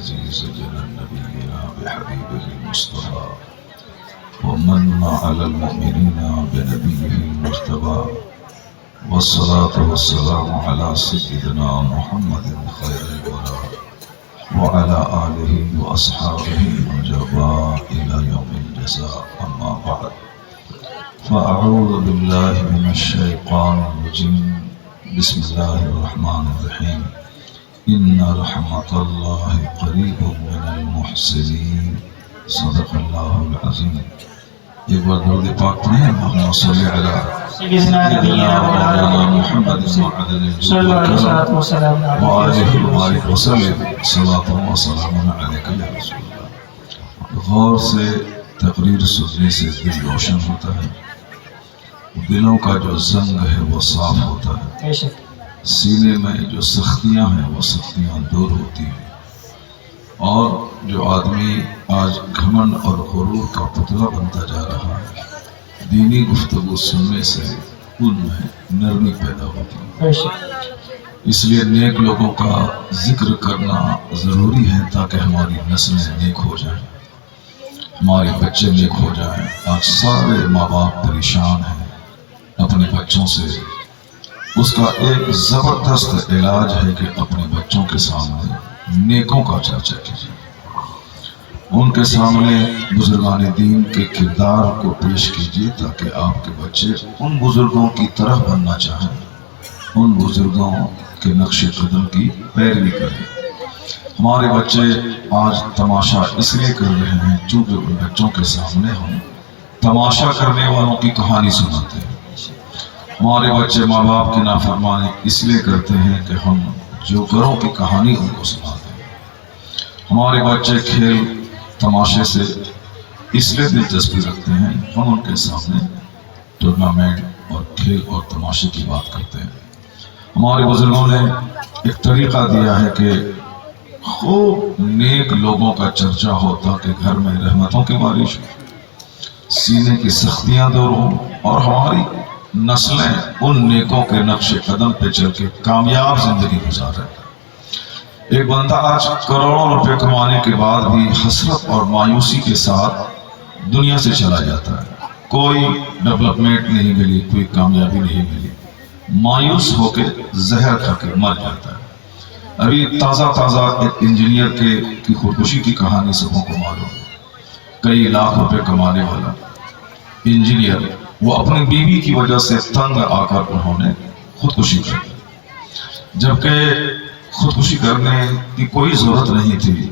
الذي زين نبينا بحبيبه المصطفى ومن على المؤمنين بنبيه المجتبى والصلاة والسلام على سيدنا محمد خير الورى وعلى آله وأصحابه النجباء إلى يوم الجزاء. أما بعد، فأعوذ بالله من الشيطان الرجيم. بسم الله الرحمن الرحيم. إن رحمة الله قريب من المحسنين. صدق الله العظيم. ایک بار درود پاک پڑھیں. اللهم صل على سيدنا نبينا مولانا محمد معدن صلى الله عليه وسلم وآله وبارك وسلم. صلاة وسلام عليك يا رسول اللہ. غور سے تقریر سننے سے دل روشن ہوتا ہے، دلوں کا جو زنگ ہے وہ صاف ہوتا ہے، سینے میں جو سختیاں ہیں وہ سختیاں دور ہوتی ہیں، اور جو آدمی آج گھمنڈ اور غرور کا پتلا بنتا جا رہا ہے، دینی گفتگو سننے سے ان میں نرمی پیدا ہوتی ہے. اس لیے نیک لوگوں کا ذکر کرنا ضروری ہے تاکہ ہماری نسلیں نیک ہو جائیں، ہمارے بچے نیک ہو جائیں. آج سارے ماں باپ پریشان ہیں اپنے بچوں سے. اس کا ایک زبردست علاج ہے کہ اپنے بچوں کے سامنے نیکوں کا چرچا کیجیے، ان کے سامنے بزرگان دین کے کردار کو پیش کیجیے تاکہ آپ کے بچے ان بزرگوں کی طرح بننا چاہیں، ان بزرگوں کے نقش قدم کی پیروی کریں. ہمارے بچے آج تماشا اس لیے کر رہے ہیں چونکہ ان بچوں کے سامنے ہم تماشا کرنے والوں کی کہانی سناتے ہیں. ہمارے بچے ماں باپ کی نافرمانی اس لیے کرتے ہیں کہ ہم جوکروں کی کہانی ان کو سناتے ہیں. ہمارے بچے کھیل تماشے سے اس لیے دلچسپی رکھتے ہیں ہم ان کے سامنے ٹورنامنٹ اور کھیل اور تماشے کی بات کرتے ہیں. ہمارے بزرگوں نے ایک طریقہ دیا ہے کہ خوب نیک لوگوں کا چرچا ہو تاکہ گھر میں رحمتوں کی بارش ہو، سینے کی سختیاں دور ہوں، اور ہماری نسلیں ان نیکوں کے نقش قدم پہ چل کے کامیاب زندگی گزاریں. ایک بندہ آج کروڑوں روپے کمانے کے بعد بھی حسرت اور مایوسی کے ساتھ دنیا سے چلا جاتا ہے. کوئی ڈیولپمنٹ نہیں ملی، کوئی کامیابی نہیں ملی، مایوس ہو کے زہر کھا کے مر جاتا ہے. ابھی تازہ ایک انجینئر کی خودکشی کی کہانی سبوں کو معلوم. کئی لاکھ روپے کمانے والا انجینئر، وہ اپنی بیوی کی وجہ سے تنگ آ کر انہوں نے خودکشی کی، جبکہ خودکشی کرنے کی کوئی ضرورت نہیں تھی.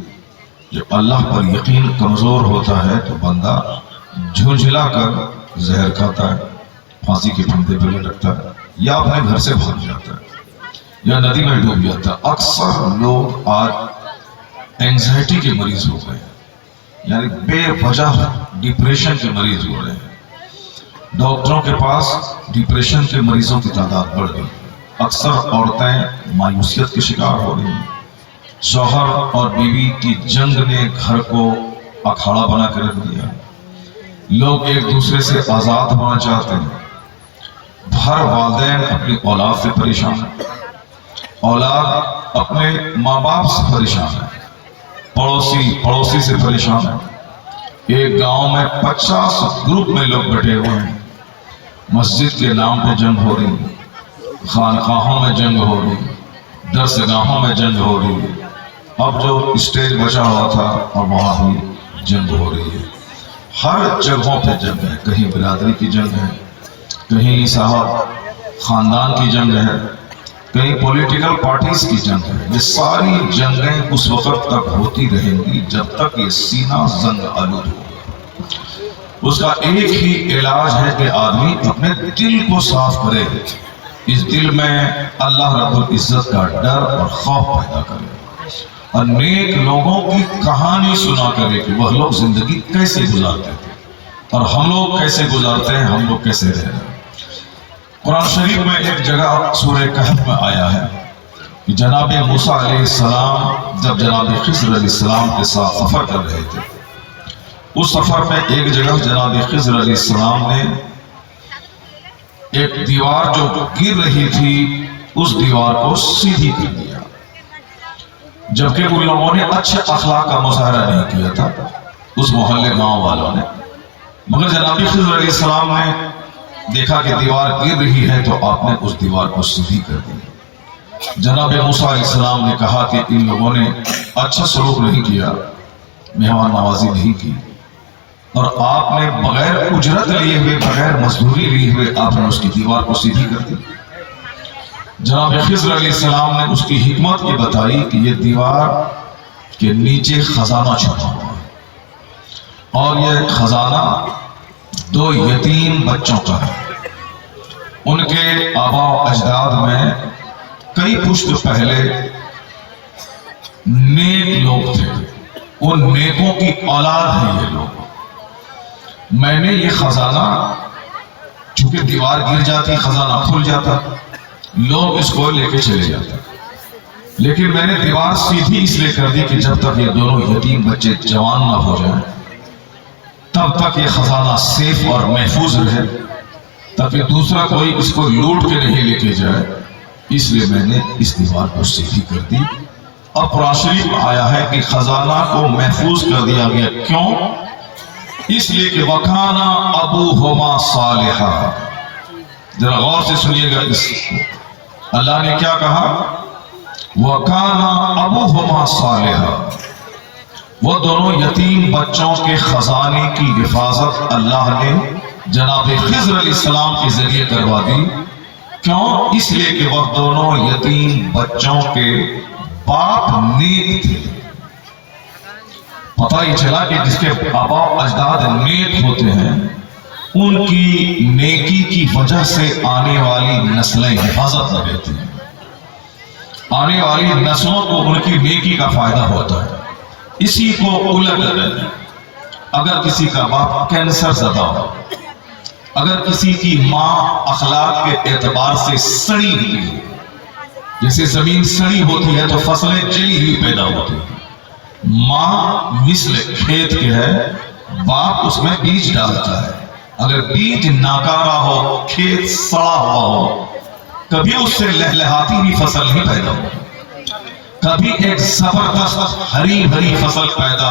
جب اللہ پر یقین کمزور ہوتا ہے تو بندہ جھنجھلا کر زہر کھاتا ہے، پھانسی کے پھندے پہ لٹکتا ہے، یا اپنے گھر سے بھاگ جاتا ہے، یا ندی میں ڈوب جاتا ہے. اکثر لوگ آج اینگزائٹی کے مریض ہو گئے، یعنی بے وجہ ڈپریشن کے مریض ہو رہے ہیں. ڈاکٹروں کے پاس ڈپریشن کے مریضوں کی تعداد بڑھ گئی. اکثر عورتیں مایوسیت کے شکار ہو رہی ہیں. شوہر اور بیوی کی جنگ نے گھر کو اکھاڑا بنا کے رکھ دیا. لوگ ایک دوسرے سے آزاد ہونا چاہتے ہیں. ہر والدین اپنی اولاد سے پریشان ہیں، اولاد اپنے ماں باپ سے پریشان ہے، پڑوسی سے پریشان ہے. ایک گاؤں میں 50 گروپ میں لوگ بیٹھے ہوئے ہیں. مسجد کے نام پہ جنگ ہو رہی، خانقاہوں میں جنگ ہو رہی، درسگاہوں میں جنگ ہو رہی. اب جو اسٹیج بچا ہوا تھا اور وہاں بھی جنگ ہو رہی ہے. ہر جگہوں پہ جنگ ہے. کہیں برادری کی جنگ ہے، کہیں صاحب خاندان کی جنگ ہے، کہیں پولیٹیکل پارٹیز کی جنگ ہے. یہ ساری جنگیں اس وقت تک ہوتی رہیں گی جب تک یہ سینہ زنگ آلود ہوگا. اس کا ایک ہی علاج ہے کہ آدمی اپنے دل کو صاف کرے، اس دل میں اللہ رب العزت کا ڈر اور خوف پیدا کرے، اور نیک لوگوں کی کہانی سنا کرے کہ وہ لوگ زندگی کیسے گزارتے تھے اور ہم لوگ کیسے گزارتے ہیں، ہم لوگ کیسے رہ رہے ہیں. قرآن شریف میں ایک جگہ سورہ کہف میں آیا ہے کہ جناب موسیٰ علیہ السلام جب جناب خضر علیہ السلام کے ساتھ سفر کر رہے تھے، اس سفر میں ایک جگہ جناب خضر علیہ السلام نے ایک دیوار جو گر رہی تھی اس دیوار کو سیدھی کر دیا. جبکہ ان لوگوں نے اچھے اخلاق کا مظاہرہ نہیں کیا تھا اس محلے گاؤں والوں نے. مگر جناب خضر علیہ السلام نے دیکھا کہ دیوار گر رہی ہے تو آپ نے اس دیوار کو سیدھی کر دی. جناب موسیٰ علیہ السلام نے کہا کہ ان لوگوں نے اچھا سلوک نہیں کیا، مہمان نوازی نہیں کی، اور آپ نے بغیر اجرت لیے ہوئے، بغیر مزدوری لیے ہوئے آپ نے اس کی دیوار کو سیدھی کر دی. جناب خضر علیہ السلام نے اس کی حکمت یہ بتائی کہ یہ دیوار کے نیچے خزانہ چھپا ہوا ہے، اور یہ خزانہ 2 یتیم بچوں کا ہے. ان کے آبا و اجداد میں کئی پشت پہلے نیک لوگ تھے، ان نیکوں کی اولاد ہیں یہ لوگ. میں نے یہ خزانہ، چونکہ دیوار گر جاتی خزانہ کھل جاتا، لوگ اس کو لے کے چلے جاتے، لیکن میں نے دیوار سیدھی اس لیے کر دی کہ جب تک یہ دونوں یتیم بچے جوان نہ ہو جائیں تب تک یہ خزانہ سیف اور محفوظ رہے، تاکہ دوسرا کوئی اس کو لوٹ کے نہیں لے کے جائے. اس لیے میں نے اس دیوار کو سیدھی کر دی. اب قرآن شریف میں آیا ہے کہ خزانہ کو محفوظ کر دیا گیا. کیوں؟ اس لیے کہ وَكَانَ أَبُوهُمَا صَالِحًا. ذرا غور سے سنیے گا اس کو. اللہ نے کیا کہا؟ وَكَانَ أَبُوهُمَا صَالِحًا. وہ دونوں یتیم بچوں کے خزانے کی حفاظت اللہ نے جناب خضر علیہ السلام کے ذریعے کروا دی. کیوں؟ اس لیے کہ وہ دونوں یتیم بچوں کے باپ نیک تھے. پتہ یہ چلا کہ جس کے آبا و اجداد نیک ہوتے ہیں ان کی نیکی کی وجہ سے آنے والی نسلیں حفاظت میں رہتی ہیں، آنے والی نسلوں کو ان کی نیکی کا فائدہ ہوتا ہے. اسی کو الٹ اگر کسی کا باپ کینسر زدہ ہو، اگر کسی کی ماں اخلاق کے اعتبار سے سڑی ہوئی ہو، جیسے زمین سڑی ہوتی ہے تو فصلیں جلی ہوئی پیدا ہوتی ہیں، ماں مثل کھیت کے ہے، باپ اس میں بیج ڈالتا ہے. اگر بیج ناکارہ ہو، کھیت سڑا ہوا ہو، کبھی اس سے لہلہاتی ہوئی فصل نہیں پیدا ہو، کبھی ایک زبردست ہری بھری فصل پیدا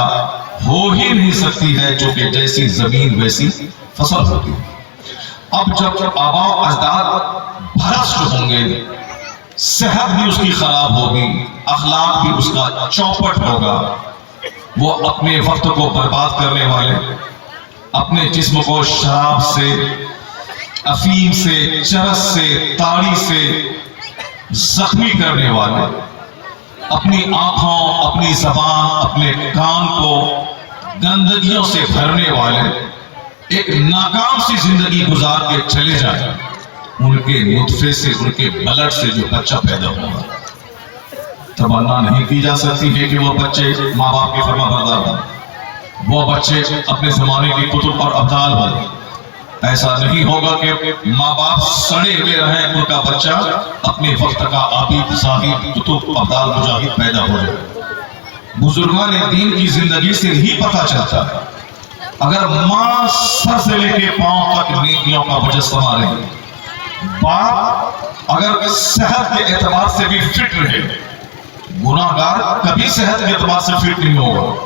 ہو ہی نہیں سکتی ہے، جو کہ جیسی زمین ویسی فصل ہوتی ہے. اب جب آبا و اجداد بھرشٹ ہوں گے، صحت بھی اس کی خراب ہوگی، اخلاق بھی اس کا چوپٹ ہوگا، وہ اپنے وقت کو برباد کرنے والے، اپنے جسم کو شراب سے، افیم سے، چرس سے، تاڑی سے زخمی کرنے والے، اپنی آنکھوں، اپنی زبان، اپنے کان کو گندگیوں سے بھرنے والے ایک ناکام سی زندگی گزار کے چلے جائیں. ان کے نطفے سے، ان کے بلڈ سے جو بچہ پیدا ہوگا، تمنا نہیں کی جا سکتی ہے کہ وہ بچے ماں باپ کے فرما بردار بنیں، وہ بچے اپنے زمانے کی کتب اور ابدال بنیں. ایسا نہیں ہوگا کہ ماں باپ سڑے ہوئے رہیں، ان کا بچہ اپنے وقت کا عابد، زاہد، کتب، ابدال، مجاہد پیدا ہو جائے. بزرگان دین کی زندگی سے ہی پتہ چلتا ہے. اگر ماں سر سے لے کے پاؤں تک نیکیوں کا مجسمہ رہے، باپ اگر صحت کے اعتبار سے بھی فٹ رہے، گناہگار کبھی صحت کے اعتبار سے فٹ نہیں ہوگا.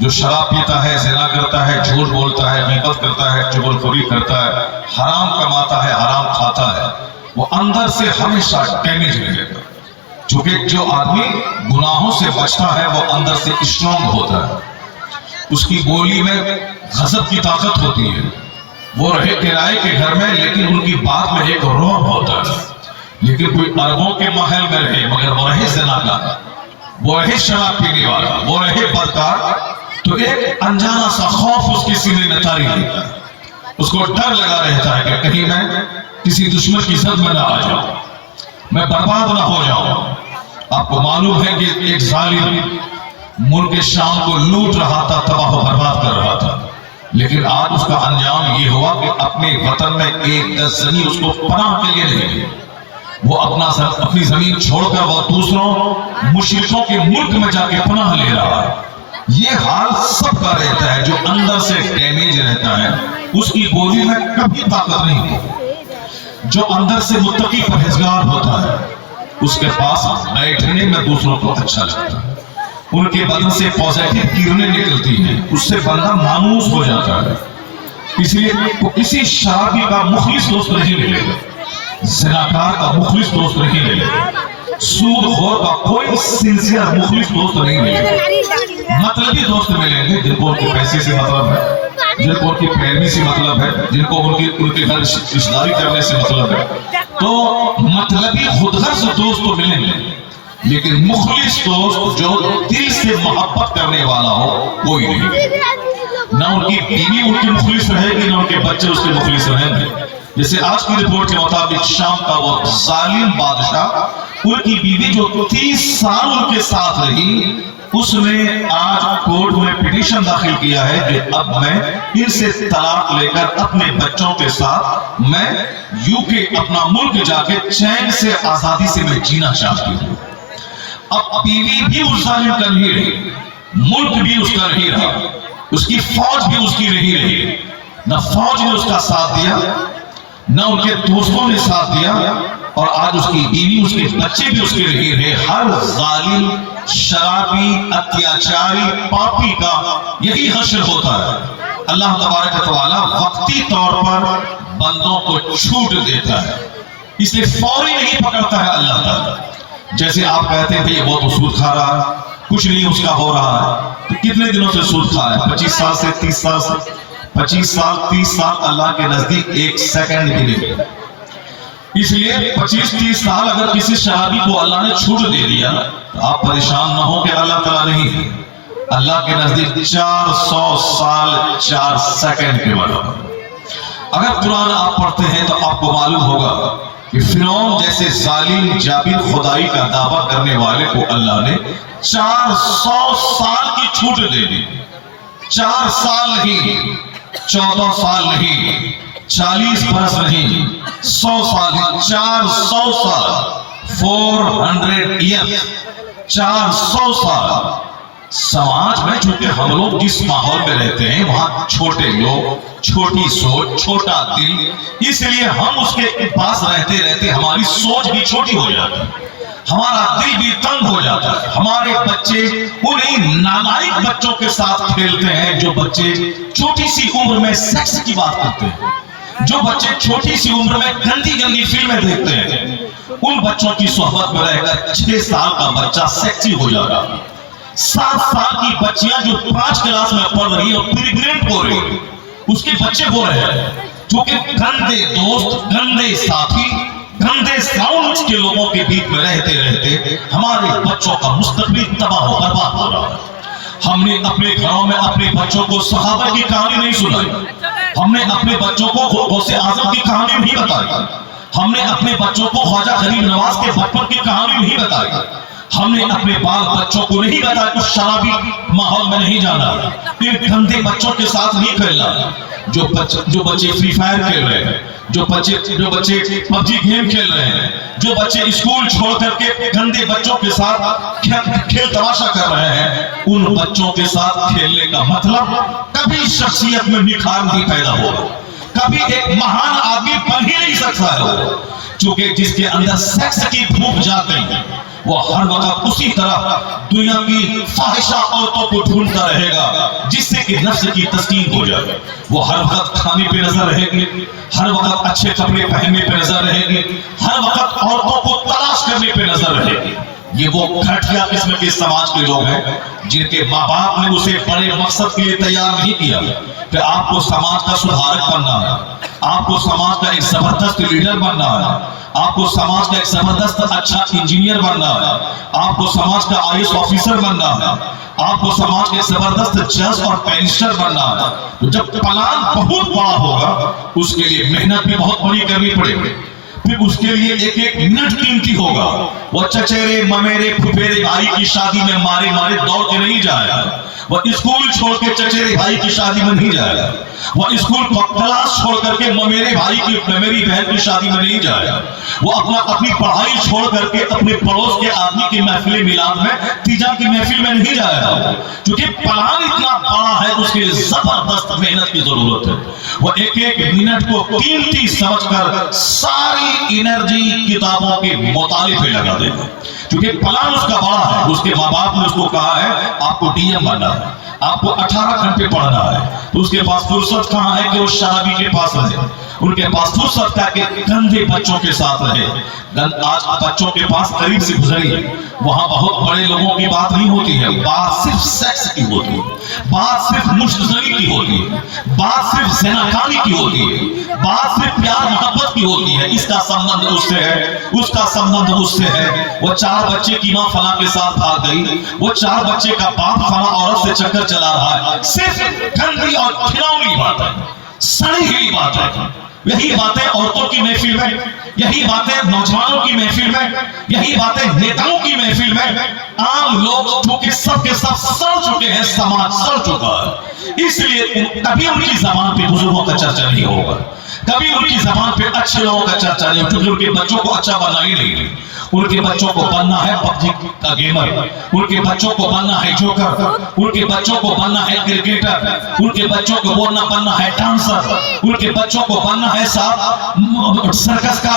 جو شراب پیتا ہے، زنا کرتا ہے، جھوٹ بولتا ہے، غیبت کرتا ہے، چغلخوری کرتا ہے، حرام کماتا ہے، حرام کھاتا ہے، وہ اندر سے ہمیشہ ڈیمیج رہے گا. چونکہ جو آدمی گناہوں سے بچتا ہے وہ اندر سے اسٹرانگ ہوتا ہے، اس کی بولی میں غضب کی طاقت ہوتی ہے. وہ رہے کرائے کے گھر میں لیکن ان کی بات میں ایک رعب ہوتا ہے. لیکن کوئی اربوں کے محل میں رہے مگر وہ رہے زناکار، وہ رہے شراب پینے والا، وہ رہے بدکار، تو ایک انجانا سا خوف اس کے سینے میں طاری رہتا ہے. اس کو ڈر لگا رہتا ہے کہ کہیں میں کسی دشمن کی زد میں نہ آ جاؤں، میں برباد نہ ہو جاؤں. آپ کو معلوم ہے کہ ایک ظالم ملک شام کو لوٹ رہا تھا، تباہ و برباد کر رہا تھا، لیکن آج اس کا انجام یہ ہوا کہ اپنے وطن میں ایک گز زمین اس کو پناہ کے لیے نہیں دی. وہ اپنی زمین چھوڑ کر وہ دوسروں مشرکوں کے ملک میں جا کے پناہ لے رہا ہے. یہ حال سب کا رہتا ہے. جو اندر سے ڈیمیج رہتا ہے اس کی بولی میں کبھی طاقت نہیں ہوتی. جو اندر سے متقی پرہیزگار ہوتا ہے اس کے پاس بیٹھنے میں دوسروں کو اچھا لگتا ہے. ان کے بدن سے پازیٹیو کرنیں نکلتی ہیں، اس سے بندہ مانوس ہو جاتا ہے. اس لیے کسی شرابی کا مخلص دوست نہیں ملے گا، زناکار کا مخلص دوست نہیں ملے گا، سود خور کا کوئی سنسیئر مخلص دوست نہیں ملے گا. مطلبی دوست ملیں گے جن کو ان کے پیسے سے مطلب ہے، جن کو ان کی پیروی سے مطلب ہے، جن کو ان کے گھر رشتہ داری کرنے سے مطلب ہے. تو مطلبی خودغرض دوست تو ملیں گے، لیکن مخلص دوست جو دل سے محبت کرنے والا ہو کوئی نہیں. نہ ان کی بیوی ان کی مخلص رہے گی، نہ ان کے بچے اس کے مخلص رہیں گے. جیسے آج کی رپورٹ کے مطابق شام کا وہ ظالم بادشاہ، ان کی بیوی جو 30 سال ان کے ساتھ رہی، اس نے آج کورٹ میں پٹیشن داخل کیا ہے کہ اب میں ان سے طلاق لے کر اپنے بچوں کے ساتھ میں UK اپنا ملک جا کے چین سے آزادی سے میں جینا چاہتی ہوں. اب بیوی بھی اس ظالم کا نہیں رہی، ملک بھی اس کا نہیں رہا، اس کی فوج بھی اس کی نہیں رہی. نہ فوج نے اس کا ساتھ دیا، نہ ان کے دوستوں نے ساتھ دیا، اور آج اس کی بیوی اس کے بچے بھی اس کے نہیں رہے. ہر ظالم، شرابی، اتیاچاری، پاپی کا یہی حشر ہوتا ہے. اللہ تبارک و تعالی وقتی طور پر بندوں کو چھوٹ دیتا ہے، اس لیے فوری نہیں پکڑتا ہے اللہ تعالی. جیسے آپ کہتے ہیں یہ بہت سود کھا رہا ہے، کچھ نہیں اس کا ہو رہا ہے، تو کتنے دنوں سے سود کھا ہے؟ 25 سال سے 30 سال سے. 25 سال 30 سال اللہ کے نزدیک ایک سیکنڈ بھی نہیں. اس لیے 25-30 سال اگر کسی شرابی کو اللہ نے چھوٹ دے دیا تو آپ پریشان نہ ہو کہ اللہ تعالیٰ نہیں ہے. اللہ کے نزدیک 400 سال 4 سیکنڈ کے برابر. اگر قرآن آپ پڑھتے ہیں تو آپ کو معلوم ہوگا کہ فرعون جیسے ظالم جابر خدائی کا دعویٰ کرنے والے کو اللہ نے 400 سال کی چھوٹ دے دی. 4 سال نہیں، 14 سال نہیں، 40 برس نہیں، 100 سال نہیں، 400 سال. 400 ایئر، 400 سال. سماج میں چونکہ ہم لوگ جس ماحول میں رہتے ہیں وہاں چھوٹے لوگ، چھوٹی سوچ، چھوٹا دل، اس لیے ہم اس کے پاس رہتے رہتے ہماری سوچ بھی چھوٹی ہو جاتی ہے، ہمارا دل بھی تنگ ہو جاتا ہے. ہمارے بچے انہی نالائق بچوں کے ساتھ کھیلتے ہیں جو بچے چھوٹی سی عمر میں سیکس کی بات کرتے ہیں، جو بچے چھوٹی سی عمر میں گندی گندی فلمیں دیکھتے ہیں. ان بچوں کی صحبت میں رہ کر 6 سال کا بچہ سیکسی ہو جاتا ہے. 7 سال کی بچیاں جو 5 کلاس میں پڑھ رہی اور پریگننٹ ہو رہی، اس کے بچے ہو رہے ہیں. کیونکہ گندے دوست، گندے ساتھی، گندے ساؤنڈز کے لوگوں کے بیچ میں رہتے رہتے ہمارے بچوں کا مستقبل تباہ و برباد ہو رہا ہے. ہم نے اپنے گھروں میں اپنے بچوں کو صحابہ کی کہانی نہیں سنائی، ہم نے اپنے بچوں کو غوث اعظم کی کہانی نہیں بتائی، ہم نے اپنے بچوں کو خواجہ غریب نواز کے بچپن کی کہانی نہیں بتائی، ہم نے اپنے بال بچوں کو نہیں بتایا اس شرابی ماحول میں نہیں جانا، ان گندے بچوں کے ساتھ نہیں کھیلنا. جو بچے فری فائر کھیل رہے ہیں، جو بچے PUBG گیم کھیل رہے ہیں، جو بچے اسکول چھوڑ کر کے گندے بچوں کے ساتھ کھیل تماشا کر رہے ہیں، ان بچوں کے ساتھ کھیلنے کا مطلب کبھی شخصیت میں نکھار نہیں پیدا ہوگا، کبھی ایک مہان آدمی بن ہی نہیں سکتا ہے. چونکہ جس کے اندر سیکس کی بھوک جاگ گئی وہ ہر وقت اسی طرح دنیا کی فاحشہ عورتوں کو ڈھونڈتا رہے گا جس سے کہ نفس کی تسکین ہو جائے. وہ ہر وقت کھانے پہ نظر رہے گی، ہر وقت اچھے کپڑے پہننے پہ نظر رہے گی، ہر وقت عورتوں کو تلاش کرنے پہ نظر رہے گی. یہ وہ گھٹیا قسم کے سماج کے لوگ ہیں جن کے ماں باپ نے اسے بڑے مقصد کے لیے تیار نہیں کیا کہ آپ کو سماج کا سدھارک بننا ہے، آپ کو سماج کا ایک زبردست لیڈر بننا ہے، آپ کو سماج کا ایک زبردست اچھا انجینئر بننا ہے، آپ کو سماج کا IAS آفیسر بننا ہے، آپ کو سماج کے زبردست جج اور بیرسٹر بننا ہے. تو جب پلان بہت بڑا ہوگا اس کے لیے محنت بھی بہت بڑی کرنی پڑے گی، پھر اس کے لیے ایک ایک منٹ قیمتی ہوگا. وہ چچیرے ممیرے پھپھیرے بھائی کی شادی میں مارے مارے دوڑ کے نہیں جائے گا، وہ اسکول چھوڑ کے چچیرے بھائی کی شادی میں نہیں جائے گا، وہ اسکول کلاس چھوڑ کر کے ممیرے بھائی کی ممیری بہن کی شادی میں نہیں جائے گا، وہ اپنی پڑھائی چھوڑ کر کے اپنے پڑوس کے آدمی کی محفل میلاد میں تیجا کی محفل میں نہیں جائے گا. کیونکہ پلان اتنا بڑا ہے اس کے لیے زبردست محنت کی ضرورت ہے. وہ ایک ایک منٹ کو قیمتی سمجھ کر ساری ساری انرجی کتابوں کے مطالعے پہ لگا دے گا، کیونکہ پلان اس کا بڑا ہے. اس کے ماں باپ نے اس کو کہا ہے آپ کو ڈی ایم بننا ہے، آپ کو 18 گھنٹے پڑھنا ہے. تو اس کے پاس فرصت کہاں ہے کہ وہ شرابی کے پاس رہے، ان کے پاس فرصت کیا کہ گندے بچوں کے ساتھ رہے. آج بچوں کے پاس قریب سے گزری، وہاں بہت بڑے لوگوں کی بات نہیں ہوتی ہے، بات صرف سیکس کی ہوتی ہے، بات صرف مشتزنی کی ہوتی ہے، بات صرف زناکاری کی ہوتی ہے، بات صرف پیار محبت کی ہوتی ہے. اس کا سمبند اس سے ہے، اس کا سمبند اس سے ہے. وہ 4 بچے کی ماں فلاں کے ساتھ بھاگ گئی، وہ 4 بچے کا باپ فلاں عورت سے چکر چلا رہا ہے. صرف گندی اور کھلونی بات ہے، سڑی ہوئی بات ہے. یہی باتیں عورتوں کی محفل میں، یہی باتیں نوجوانوں کی محفل میں، یہی باتیں نیتاؤں کی محفل میں. عام لوگ جو کہ سب کے سب سڑ چکے ہیں، سماج سڑ چکا ہے، اس لیے کبھی ان کی زبان پہ بزرگوں کا چرچا نہیں ہوگا، کبھی ان کی زبان پہ اچھے لوگوں کا چرچا نہیں ہوگا، کیونکہ ان کے بچوں کو اچھا بننا ہی نہیں. ان کے بچوں کو بننا ہے پبجی کا گیمر، ان کے بچوں کو بننا ہے جوکر، ان کے بچوں کو بننا ہے کرکٹر، ان کے بچوں کو بننا ہے ڈانسر، ان کے بچوں کو بننا ہے صاحب سرکس کا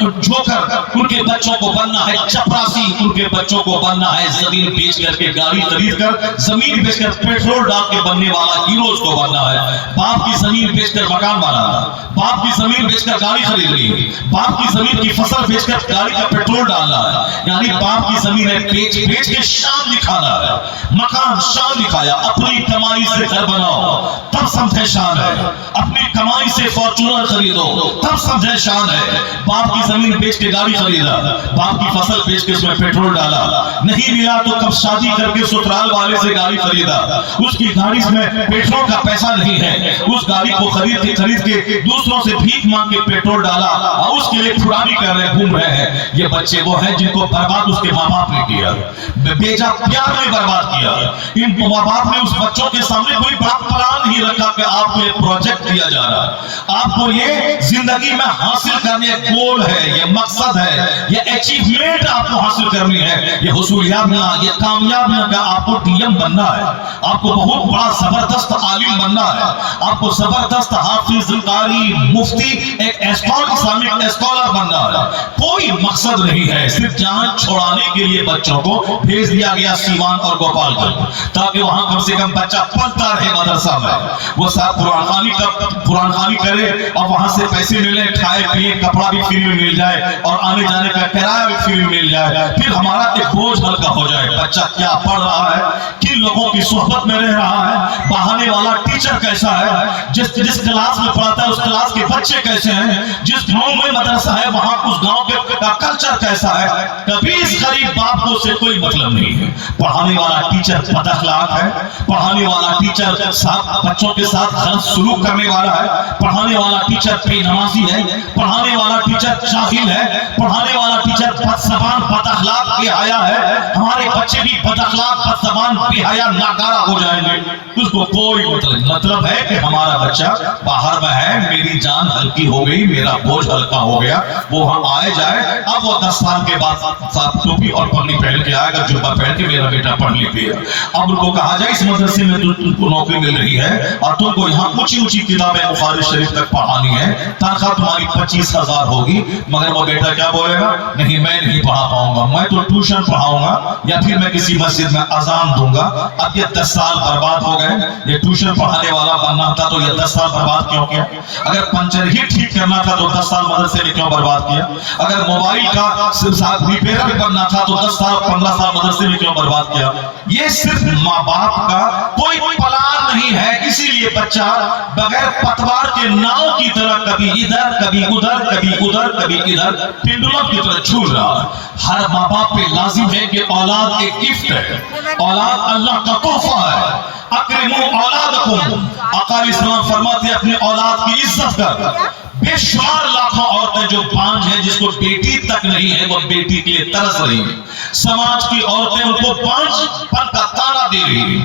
جوکر، ان کے بچوں کو بننا ہے چپراسی، ان کے بچوں کو بننا ہے زمین بیچ کر کے گاڑی خرید کر، زمین بیچ کر پیٹرول ڈال کے بننے والا ہیروز کو بننا ہے. باپ کی زمین بیچ کر مکان بنانا، باپ کی زمین بیچ کر گاڑی خریدنی، باپ کی زمین کی فصل بیچ کر گاڑی کا پیٹرول ڈالنا ہے. یعنی باپ کی زمین ہے بیچ کے شان دکھانا ہے، مکان شان دکھایا. اپنی کمائی سے گھر بناؤ تب سمجھے شان ہے، اپنی کمائی سے فارچونر خریدو تب سمجھے شان ہے. باپ کی زمین بیچ کے گاڑی خریدا، باپ کی فصل بیچ کے اس میں پیٹرول ڈالا، نہیں ملا تو کب شادی کر کے سسرال والے سے گاڑی خریدا، اس کی گاڑی میں پیٹرول کا پیسہ نہیں ہے، اس گاڑی کو خرید کے دوسروں سے بھیک مانگ کے پیٹرول ڈالا اور اس کے لیے پھرانی کر رہے گھوم رہے ہیں. یہ بچے وہ ہیں جن کو برباد اس کے ماں باپ نے کیا، بیجا پیار میں برباد کیا. ان ماں باپ نے اس بچوں کے سامنے کوئی بڑا پلان نہیں رکھا کہ آپ کو یہ پروجیکٹ دیا جا رہا ہے، آپ کو یہ زندگی میں حاصل کرنے گول ہے، یہ مقصد ہے، یہ اچیومنٹ آپ کو حاصل کرنی ہے، یہ حصولیات نہ، یہ کامیاب نہ کہ آپ کو ڈی ایم بننا ہے، آپ کو بہت بڑا زبردست عالم بننا ہے، آپ کو زبردست حافظ قاری مفتی ایک اسلامک اسکالر بننا ہے. کوئی مقصد نہیں ہے، صرف جان چھوڑانے کے لیے بچوں کو بھیج دیا گیا سیوان اور گوپال گنج تاکہ وہاں کم سے کم بچہ پڑھتا رہے مدرسہ میں، وہ صاحب قرآن خوانی کرے اور وہاں سے پیسے ملے، کھائے پیے، کپڑا بھی فری میں مل جائے اور آنے جانے کا کرایہ بھی فری میں مل جائے. پھر ہمارا ایک بوجھ ہلکا ہو جائے. بچہ کیا پڑھ رہا ہے، کن لوگوں کی صحبت میں رہ رہا ہے، پڑھانے والا ٹیچر کیسا ہے، جس کلاس میں پڑھاتا ہے اس کلاس کے بچے کیسے ہیں، جس گاؤں میں مدرسہ ہے وہاں اس گاؤں کا کلچر کیسا ہے. کبھی اس غریب باپ کو سے کوئی مطلب نہیں ہے. پڑھانے والا ٹیچر بد اخلاق ہے، پڑھانے والا ٹیچر بچوں کے ساتھ غلط سلوک کرنے والا ہے، پڑھانے والا ٹیچر بے نمازی ہے، پڑھانے والا ٹیچر جاہل ہے، پڑھانے والا ٹیچر بد زبان بد اخلاق بے حیا ہے. ہمارے بچے بھی بد اخلاق بد زبان بے حیا ناکارہ ہو جائیں گے. اس کو کوئی مطلب ہے کہ ہمارا بچہ باہر میں ہے، میری جان ہلکی ہو گئی، میرا بوجھ ہلکا ہو گیا، وہ وہاں آئے جائے. اب وہ 10 سال کے بعد صاحب ٹوپی اور پگڑی پہن کے آئے گا، جبہ پہن کے میرا بیٹا پڑھ لی پیا. اب ان کو کہا جائے اس مدرسے میں تم کو نوکری مل رہی ہے اور تم کو یہاں اونچی کتابیں بخاری شریف تک پڑھانی ہے، تنخواہ تمہاری 25,000 ہوگی. مگر وہ بیٹا کیا بولے گا؟ نہیں میں نہیں پڑھا پاؤں گا، میں تو ٹیوشن پڑھاؤں گا یا پھر میں کسی مسجد میں اذان دوں گا. اب یہ 10 سال برباد ہو گئے. یہ ٹیوشن پڑھانے والا بننا تھا تو یہ 10 سال برباد کیوں کیا؟ اگر پنچر ہی ٹھیک کرنا تھا تو 10 سال مدرسے میں کیوں برباد کیا؟ اگر موبائل کا ریپیئر کرنا تھا تو 10 سال 15 سال مدرسے میں کیوں برباد کیا؟ یہ صرف ماں باپ کا کوئی پلان نہیں ہے. اسی لیے بچہ بغیر پتوار کے ناؤ کی طرح کبھی ادھر کبھی ادھر کبھی ادھر کبھی ادھر پینڈولم کی طرح جھول رہا ہے. ہر ماں باپ پہ لازم ہے کہ اولاد ایک گفٹ ہے، اولاد اللہ کا تحفہ ہے. اکرموا اولادکم، آقا علیہ السلام فرماتے ہیں اپنے اولاد کی عزت کر. بے شمار لاکھوں عورتیں جو بانجھ ہیں، جس کو بیٹی تک نہیں ہے، وہ بیٹی کے لیے ترس رہی ہیں. سماج کی عورتیں ان کو بانجھ پن کا تانا دے رہی ہیں،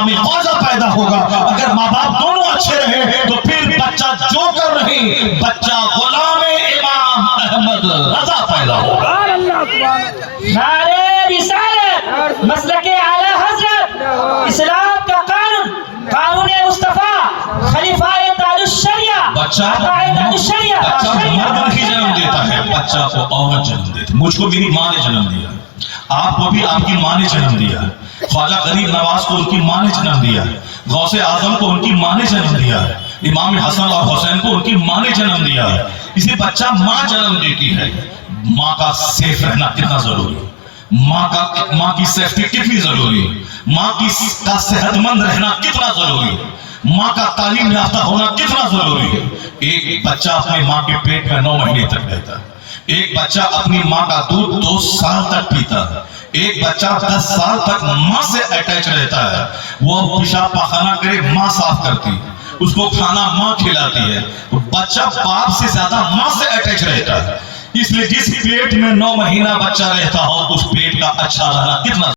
فضا میں غوضہ پیدا ہوگا. اگر ماں باپ دونوں اچھے رہے تو پھر بچہ جوکر نہیں, بچہ غلام امام احمد رضا پیدا ہوگا. نعرے رسالت, مسلک اعلی حضرت, اسلام کا قانون, قانون مصطفیٰ, خلیفہ تاج الشریعہ, بچہ مرد نہیں جنم دیتا ہے, بچہ کو عورت جنم دیتی. مجھ کو میری ماں نے جنم دیا, آپ کو بھی آپ کی ماں نے جنم دیا, خواجہ غریب نواز کو ان کی ماں نے جنم دیا, غوث اعظم کو ان کی ماں نے جنم دیا, امام حسن اور حسین کو ان کی ماں نے جنم دیا. اسی بچہ ماں جنم دیتی ہے. ماں کا سیف رہنا کتنا ضروری ہے, ماں کی سیفٹی کتنی ضروری ہے, ماں کا صحت مند رہنا کتنا ضروری ہے, ماں کا تعلیم یافتہ ہونا کتنا ضروری ہے. ایک بچہ اپنی ماں کے پیٹ میں 9 مہینے تک رہتا ہے, ایک بچہ اپنی ماں کا دودھ 2 سال تک پیتا ہے, ایک بچہ 10 سال تک ماں سے اٹیچ رہتا ہے. وہ پیشاب پاخانہ کرے ماں صاف کرتی ہے, اس کو کھانا ماں کھلاتی ہے. بچہ باپ سے زیادہ ماں سے اٹیچ رہتا ہے. اس لیے جس پیٹ میں 9 مہینہ بچہ رہتا ہو اس پیٹ کا اچھا رہنا کتنا